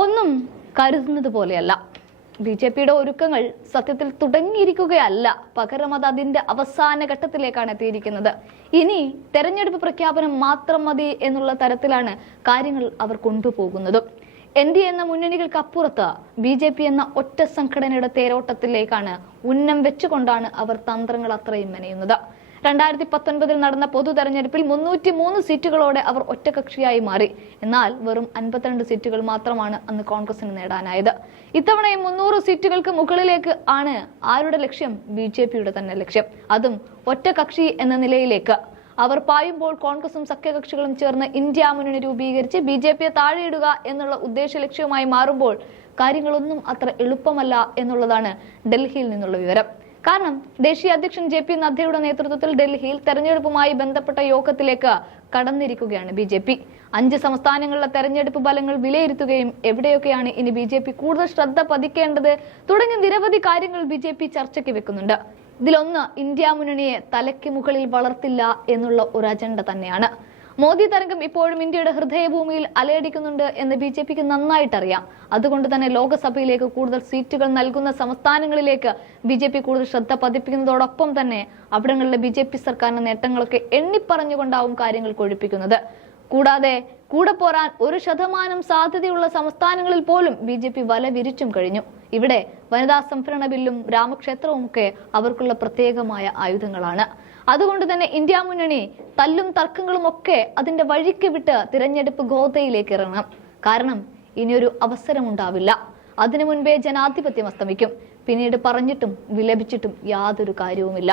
ഒന്നും കരുതുന്നത് പോലെയല്ല. ബി ജെ പിയുടെ ഒരുക്കങ്ങൾ സത്യത്തിൽ തുടങ്ങിയിരിക്കുകയല്ല. പകരം അത് അതിന്റെ അവസാന ഘട്ടത്തിലേക്കാണ് എത്തിയിരിക്കുന്നത്. ഇനി തെരഞ്ഞെടുപ്പ് പ്രഖ്യാപനം മാത്രം മതി എന്നുള്ള തരത്തിലാണ് കാര്യങ്ങൾ അവർ കൊണ്ടുപോകുന്നത്. എൻ ഡി എന്ന മുന്നണികൾക്ക് അപ്പുറത്ത് ബി ജെ പി എന്ന ഒറ്റ സംഘടനയുടെ തേരോട്ടത്തിലേക്കാണ് ഉന്നം വെച്ചുകൊണ്ടാണ് അവർ തന്ത്രങ്ങൾ അത്രയും മെനയുന്നത്. രണ്ടായിരത്തി പത്തൊൻപതിൽ നടന്ന പൊതു തെരഞ്ഞെടുപ്പിൽ മുന്നൂറ്റി മൂന്ന് സീറ്റുകളോടെ അവർ ഒറ്റകക്ഷിയായി മാറി. എന്നാൽ വെറും അൻപത്തിരണ്ട് സീറ്റുകൾ മാത്രമാണ് അന്ന് കോൺഗ്രസിന് നേടാനായത്. ഇത്തവണയും മുന്നൂറ് സീറ്റുകൾക്ക് മുകളിലേക്ക് ആണ് ആരുടെ ലക്ഷ്യം? ബി ജെ പിയുടെ തന്നെ ലക്ഷ്യം. അതും ഒറ്റകക്ഷി എന്ന നിലയിലേക്ക്. അവർ പായുമ്പോൾ കോൺഗ്രസും സഖ്യകക്ഷികളും ചേർന്ന് ഇന്ത്യ മുന്നണി രൂപീകരിച്ച് ബി ജെ പിയെ താഴെയിടുക എന്നുള്ള ഉദ്ദേശ ലക്ഷ്യവുമായി മാറുമ്പോൾ കാര്യങ്ങളൊന്നും അത്ര എളുപ്പമല്ല എന്നുള്ളതാണ് ഡൽഹിയിൽ നിന്നുള്ള വിവരം. കാരണം ദേശീയ അധ്യക്ഷൻ ജെ പി നദ്ദയുടെ നേതൃത്വത്തിൽ ഡൽഹിയിൽ തെരഞ്ഞെടുപ്പുമായി ബന്ധപ്പെട്ട യോഗത്തിലേക്ക് കടന്നിരിക്കുകയാണ് ബി ജെ പി. അഞ്ച് സംസ്ഥാനങ്ങളിലെ തെരഞ്ഞെടുപ്പ് ഫലങ്ങൾ വിലയിരുത്തുകയും എവിടെയൊക്കെയാണ് ഇനി ബി ജെ പി കൂടുതൽ ശ്രദ്ധ പതിക്കേണ്ടത് തുടങ്ങിയ നിരവധി കാര്യങ്ങൾ ബി ജെ പി ചർച്ചയ്ക്ക് വെക്കുന്നുണ്ട്. ഇതിലൊന്ന് ഇന്ത്യ മുന്നണിയെ തലയ്ക്ക് മുകളിൽ വളർത്തില്ല എന്നുള്ള ഒരു അജണ്ട തന്നെയാണ്. മോദി തരംഗം ഇപ്പോഴും ഇന്ത്യയുടെ ഹൃദയഭൂമിയിൽ അലയടിക്കുന്നുണ്ട് എന്ന് ബി ജെ പിക്ക് നന്നായിട്ടറിയാം. അതുകൊണ്ട് തന്നെ ലോക്സഭയിലേക്ക് കൂടുതൽ സീറ്റുകൾ നൽകുന്ന സംസ്ഥാനങ്ങളിലേക്ക് ബി ജെ പി കൂടുതൽ ശ്രദ്ധ പതിപ്പിക്കുന്നതോടൊപ്പം തന്നെ അവിടങ്ങളിലെ ബി ജെ പി സർക്കാരിന്റെ നേട്ടങ്ങളൊക്കെ എണ്ണിപ്പറഞ്ഞുകൊണ്ടാവും കാര്യങ്ങൾ കൊഴിപ്പിക്കുന്നത്. കൂടാതെ കൂടെ പോരാൻ ഒരു ശതമാനം സാധ്യതയുള്ള സംസ്ഥാനങ്ങളിൽ പോലും ബി ജെ പി വല വിരിച്ചും കഴിഞ്ഞു. ഇവിടെ വനിതാ സംഭരണ ബില്ലും രാമക്ഷേത്രവും ഒക്കെ അവർക്കുള്ള പ്രത്യേകമായ ആയുധങ്ങളാണ്. അതുകൊണ്ട് തന്നെ ഇന്ത്യ മുന്നണി തല്ലും തർക്കങ്ങളും ഒക്കെ അതിന്റെ വഴിക്ക് വിട്ട് തിരഞ്ഞെടുപ്പ് ഗോതയിലേക്ക് ഇറങ്ങണം. കാരണം ഇനിയൊരു അവസരമുണ്ടാവില്ല. അതിനു മുൻപേ ജനാധിപത്യം അസ്തമിക്കും. പിന്നീട് പറഞ്ഞിട്ടും വിലപിച്ചിട്ടും യാതൊരു കാര്യവുമില്ല.